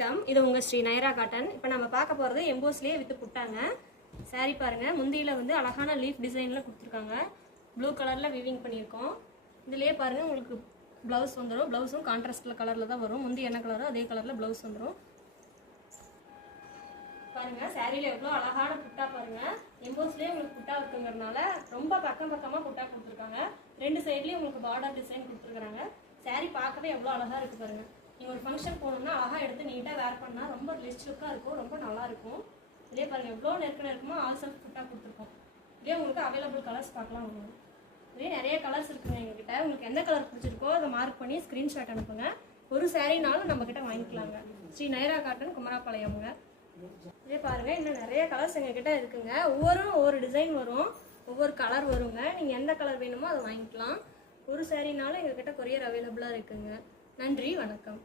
வணக்கம். இது உங்கள் ஸ்ரீ நயரா காட்டன். இப்போ நம்ம பார்க்க போகிறது எம்போஸ்லேயே வித்து புட்டாங்க. சாரி பாருங்கள், முந்தியில் வந்து அழகான லீஃப் டிசைனில் கொடுத்துருக்காங்க. ப்ளூ கலரில் விவிங் பண்ணியிருக்கோம். இதுலேயே பாருங்கள், உங்களுக்கு ப்ளவுஸ் வந்துடும். ப்ளவுஸும் கான்ட்ராஸ்டில் கலரில் தான் வரும். முந்தி என்ன கலரோ அதே கலரில் ப்ளவுஸ் வந்துடும். பாருங்கள், சாரியில் எவ்வளோ அழகான புட்டா பாருங்கள். எம்போஸ்லேயே உங்களுக்கு புட்டா இருக்குங்கிறதுனால ரொம்ப பக்கமாக புட்டா கொடுத்துருக்காங்க. ரெண்டு சைட்லேயும் உங்களுக்கு பார்டர் டிசைன் கொடுத்துருக்குறாங்க. சாரி பார்க்கவே எவ்வளோ அழகாக இருக்குது பாருங்கள். நீங்கள் ஒரு ஃபங்க்ஷன் போகணுன்னா அழகாக எடுத்து நீட்டாக வேர் பண்ணால் ரொம்ப ரிச் லுக்காக இருக்கும், ரொம்ப நல்லாயிருக்கும். இதே பாருங்கள், எவ்வளோ நெருக்கமோ ஆல் செல்ஃப் புட்டாக கொடுத்துருக்கோம். இதே உங்களுக்கு அவைலபிள் கலர்ஸ் பார்க்கலாம். உங்களுக்கு இதே நிறைய கலர்ஸ் இருக்குங்க எங்ககிட்ட. உங்களுக்கு எந்த கலர் பிடிச்சிருக்கோ அதை மார்க் பண்ணி ஸ்க்ரீன்ஷாட் அனுப்புங்க. ஒரு சாரீனாலும் நம்மக்கிட்ட வாங்கிக்கலாங்க. ஸ்ரீ நயரா காட்டன், குமராபாளையம்ங்க. இதே பாருங்கள், இன்னும் நிறைய கலர்ஸ் எங்ககிட்ட இருக்குங்க. ஒவ்வொரு டிசைன் வரும், ஒவ்வொரு கலர் வருங்க. நீங்கள் எந்த கலர் வேணுமோ அதை வாங்கிக்கலாம். ஒரு சாரீனாலும் எங்ககிட்ட கொரியர் அவைலபிளாக இருக்குங்க. நன்றி, வணக்கம்.